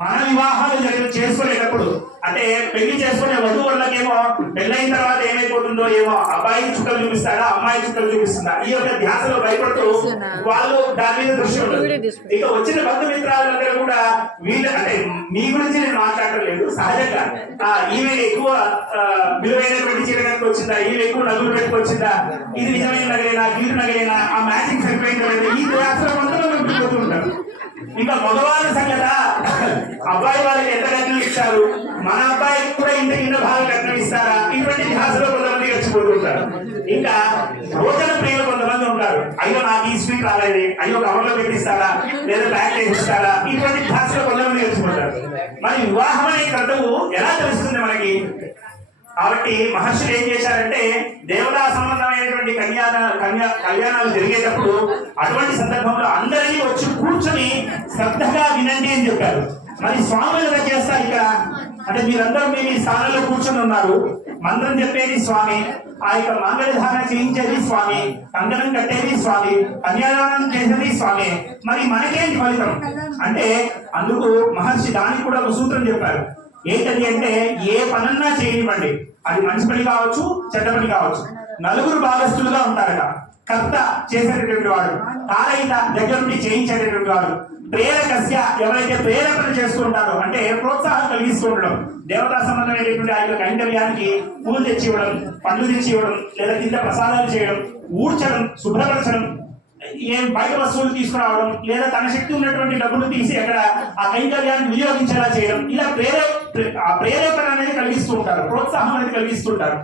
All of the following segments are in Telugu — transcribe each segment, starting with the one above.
మన వివాహాలు జరిగి చేసుకునేటప్పుడు అంటే పెళ్ళి చేసుకునే వధువులకేమో పెళ్ళైన తర్వాత ఏమైపోతుందో ఏమో అబ్బాయి చుక్కలు చూపిస్తాడా అమ్మాయి చుక్కలు చూపిస్తుందా? ఈ యొక్క ధ్యాసలో భయపడుతూ వాళ్ళు దాని మీద దృష్టి ఉండదు ఇక వచ్చిన బంధుమిత్రాలందరూ కూడా వీళ్ళు అంటే మీ గురించి నేను మాట్లాడటం లేదు సహజంగా. ఆ, ఈమె ఎక్కువ విలువైనటువంటి చీర కట్టుకొచ్చిందా ఈమె ఎక్కువ నగులు పెట్టుకొచ్చిందా ఇది నిజమైన నగరేనా గీరు నగరేనా ఆ మ్యాచింగ్ సరిపోయిందా లేదా? ఈ ధ్యాసలో ఉండిపోతూ ఉంటారు. ఇంకా మగవాళ్ళ సంగత? అబ్బాయి వాళ్ళకి ఎంత కట్నం ఇస్తారు మన అబ్బాయికి కూడా ఇంత కింద భాగం కట్నం ఇస్తారా? ఇటువంటి ధ్యాసలో కొంతమంది గడిచిపోతుంటారు. ఇంకా భోజన ప్రియులు కొంతమంది ఉంటారు. అయ్యో నాకు ఈ స్వీట్ రాలేదు అయ్యో కవర్లో పెట్టిస్తారా? లేదా ప్యాక్ చేసిస్తారా? ఇటువంటి ధ్యాసలో కొంతమంది గడిచిపోతారు. మరి వివాహం అనే క్రతువు ఎలా తెలుస్తుంది మనకి? కాబట్టి మహర్షులు ఏం చేశారంటే దేవతా సంబంధమైనటువంటి కన్యాద కన్యా కళ్యాణాలు జరిగేటప్పుడు అటువంటి సందర్భంలో అందరినీ వచ్చి కూర్చొని శ్రద్ధగా వినండి అని చెప్పారు. మరి స్వామి ఎలా చేస్తారు ఇక్కడ. అంటే మీరందరూ మీ మీ స్థానంలో కూర్చొని ఉన్నారు. మంత్రం చెప్పేది స్వామి ఆ యొక్క మంగళధారణ చేయించేది స్వామి కంకణం కట్టేది స్వామి కన్యాదానం చేసేది స్వామి. మరి మనకేంటి ఫలితం? అంటే అందుకు మహర్షి దానికి కూడా ఒక సూత్రం చెప్పారు. ఏంటది అంటే ఏ పనన్నా చేయనివ్వండి. అది మంచి పని కావచ్చు చెడ్డ పని కావచ్చు. నలుగురు భాగస్థులుగా ఉంటారట. కర్త చేసేటటువంటి వాడు తారయిత దగ్గర నుండి చేయించేటటువంటి వాడు. ప్రేరకస్య ఎవరైతే ప్రేరేపణ చేస్తూ ఉంటారో అంటే ప్రోత్సాహం కలిగిస్తూ ఉండడం దేవతా సంబంధమైనటువంటి ఆ యొక్క కైంకర్యానికి పూలు తెచ్చి ఇవ్వడం పండ్లు తెచ్చి ఇవ్వడం లేదా కింద ప్రసాదాలు చేయడం ఊడ్చడం శుభ్రపరచడం ఏం బయట వస్తువులు తీసుకురావడం లేదా తన శక్తి ఉన్నటువంటి డబ్బులు తీసి అక్కడ ఆ కైంకర్యాన్ని వినియోగించేలా చేయడం ఇలా ప్రేరే ఆ ప్రేరేపణ అనేది కలిగిస్తూ ఉంటారు ప్రోత్సాహం అనేది కలిగిస్తుంటారు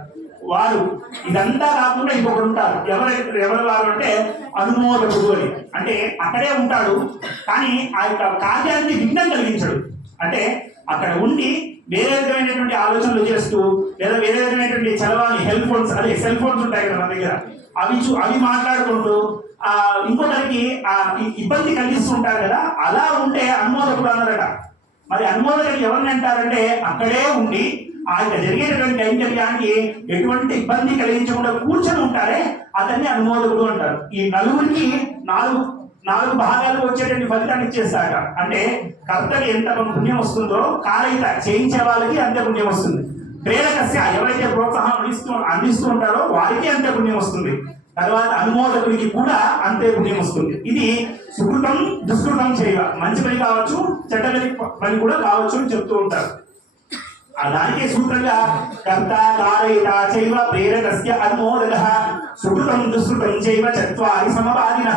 వారు. ఇదంతా కాకుండా ఇంకొకరు ఉంటారు. ఎవరు ఎవరు వారు అంటే అనుమోదకుడు అని. అంటే అక్కడే ఉంటాడు కానీ ఆ యొక్క కార్యాన్ని విఘ్నం కలిగించడు. అంటే అక్కడ ఉండి వేరే విధమైనటువంటి ఆలోచనలు చేస్తూ లేదా వేరే విధమైనటువంటి చలవాని హెల్ప్ ఫోన్స్ అదే సెల్ ఫోన్స్ ఉంటాయి కదా మన దగ్గర. అవి చూ అవి మాట్లాడుకుంటూ ఆ ఇంకొకరికి ఆ ఇబ్బంది కలిగిస్తూ ఉంటారు కదా అలా ఉంటే అనుమోదకుడు అన్నారట. మరి అనుమోదకుడు ఎవరిని అంటారంటే అక్కడే ఉండి ఆ యొక్క జరిగేటటువంటి కైంకర్యానికి ఎటువంటి ఇబ్బంది కలిగించకుండా కూర్చొని ఉంటారే అతన్ని అనుమోదకుడు అంటారు. ఈ నలుగురికి నాలుగు నాలుగు భాగాలు వచ్చేటువంటి ఫలితాన్ని ఇచ్చేసాక అంటే కర్తకి ఎంత పుణ్యం వస్తుందో కారైత చేయించే వాళ్ళకి అంతే పుణ్యం వస్తుంది. ప్రేరకస్య ఎవరైతే ప్రోత్సాహం అందిస్తూ అందిస్తూ ఉంటారో వారికి అంతే పుణ్యం వస్తుంది. తర్వాత అనుమోదకుడికి కూడా అంతే పుణ్యం వస్తుంది. ఇది సుకృతం దుష్కృతం చేయ మంచి పని కావచ్చు చెడ్డ పని కూడా కావచ్చు అని చెప్తూ ఉంటారు. అలాంటి సూత్రంగా కర్త కారయిత చైవ ప్రేరకస్య అనుమోదక సుకృతం దుష్కృతం చైవ చత్వారి సమవాదిన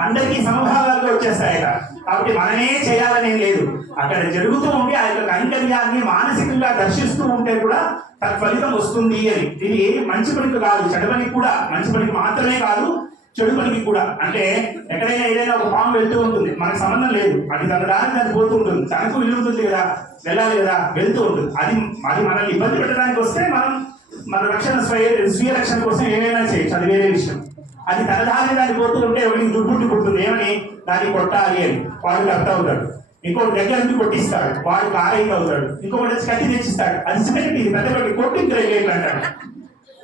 అందరికీ సమభాగాలుగా వచ్చేస్తాయట కాబట్టి మనమే చేయాలనేం లేదు. అక్కడ జరుగుతూ ఉండి ఆ యొక్క కైంకర్యాన్ని మానసికంగా దర్శిస్తూ ఉంటే కూడా తత్ఫలితం వస్తుంది అని. ఇది మంచి పనికి కాదు చెడు పనికి కూడా. మంచి పనికి మాత్రమే కాదు. చెడు పనికి కూడా. అంటే ఎక్కడైనా ఏదైనా ఒక పాము వెళ్తూ ఉంటుంది. మనకు సంబంధం లేదు. అది తన దానికి అది పోతూ ఉంటుంది. తనకు ఇల్లు ఉంటుంది కదా వెళ్ళాలి కదా వెళ్తూ ఉంటుంది. అది అది మనల్ని ఇబ్బంది పెట్టడానికి వస్తే మనం మన రక్షణ స్వయ స్వీయ రక్షణ కోసం ఏమైనా చేయొచ్చు. అది వేరే విషయం. అది తన దాని దాన్ని పోతూ ఉంటే ఎవరికి దుర్బుద్ధి పుడుతుంది. ఏమని? దాన్ని కొట్టాలి అని. వాడు కర్త అవుతాడు ఇంకోటి దగ్గర నుండి కొట్టిస్తాడు. వాడు కారైతే అవుతాడు. ఇంకొకటి వచ్చి కట్టి తెచ్చిస్తాడు. అది సిమెంట్ ఇది. పెద్ద పెద్ద కొట్టి అంటాడు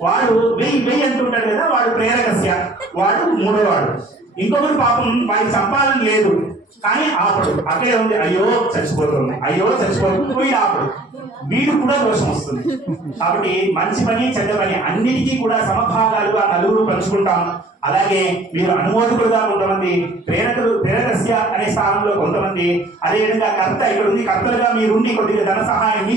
వాడు వెయ్యి వెయ్యి అంటుంటాడు కదా వాడు ప్రేరకస్య. వాడు మూడోవాడు. ఇంకొకరు పాపం వాడికి చంపాలని లేదు. కానీ ఆపడు. అక్కడే ఉంది. అయ్యో చచ్చిపోతుంది. అయ్యో చచ్చిపోతుంది. వీడు ఆపడు. వీడు కూడా దోషం వస్తుంది. కాబట్టి మంచి పని చెడ్డ పని అన్నిటికీ కూడా సమభాగాలుగా నలుగురు పంచుకుంటాం. అలాగే మీరు అనుమోదకులుగా కొంతమంది ప్రేరకులు ప్రేరకస్య అనే స్థానంలో కొంతమంది అదేవిధంగా కర్త ఇక్కడ ఉంది కర్తలుగా మీరుండి కొద్దిగా ధన సహాయం